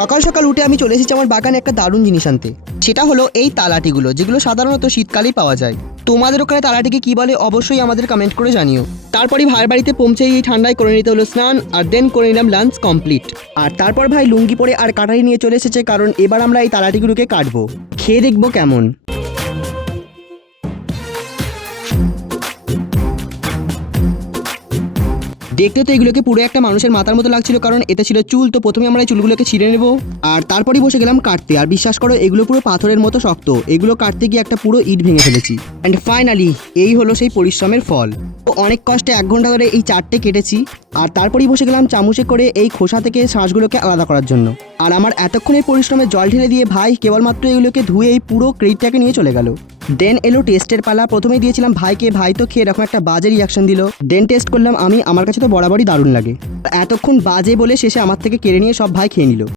সকাল সকাল উঠে আমি চলে এসেছি আমার বাগানে একটা দারুণ জিনিস আনতে। সেটা হলো এই তালাটিগুলো, যেগুলো সাধারণত শীতকালেই পাওয়া যায়। তোমাদের ওখানে তালাটিকে কি বলে অবশ্যই আমাদের কমেন্ট করে জানিও। তারপরই ভাইয়ের বাড়িতে পৌঁছেই এই ঠান্ডায় করে নিতে হলো স্নান, আর দেন করে নিলাম লাঞ্চ কমপ্লিট। আর তারপর ভাই লুঙ্গি পরে আর কাটারি নিয়ে চলে এসেছে, কারণ এবার আমরা এই তালাটিগুলোকে কাটবো, খেয়ে দেখবো কেমন। দেখতে তো এগুলোকে পুরো একটা মানুষের মাথার মতো লাগছিল, কারণ এতে ছিল চুল। তো প্রথমে আমরা এই চুলগুলোকে ছিঁড়ে নেব, আর তারপরই বসে গেলাম কাটতে। আর বিশ্বাস করো, এগুলো পুরো পাথরের মতো শক্ত। এগুলো কাটতে গিয়ে একটা পুরো ইট ভেঙে ফেলেছি। অ্যান্ড ফাইনালি এই হলো সেই পরিশ্রমের ফল। তো অনেক কষ্টে 1 ঘন্টা ধরে এই 4টে কেটেছি। আর তারপরই বসে গেলাম চামচে করে এই খোসা থেকে শাঁসগুলোকে আলাদা করার জন্য। আর আমার এতক্ষণের পরিশ্রমে জল ঢেলে দিয়ে ভাই কেবলমাত্র এগুলোকে ধুয়ে এই পুরো ক্রেটটাকে নিয়ে চলে গেল। দেন এলো টেস্টের পালা। প্রথমেই দিয়েছিলাম ভাইকে, ভাই তো খেয়ে এরকম একটা বাজে রিয়াকশন দিল। দেন টেস্ট করলাম আমি, আমার কাছে তো বরাবরই দারুণ লাগে। এতক্ষণ বাজে বলে শেষে আমার থেকে কেড়ে নিয়ে সব ভাই খেয়ে নিল।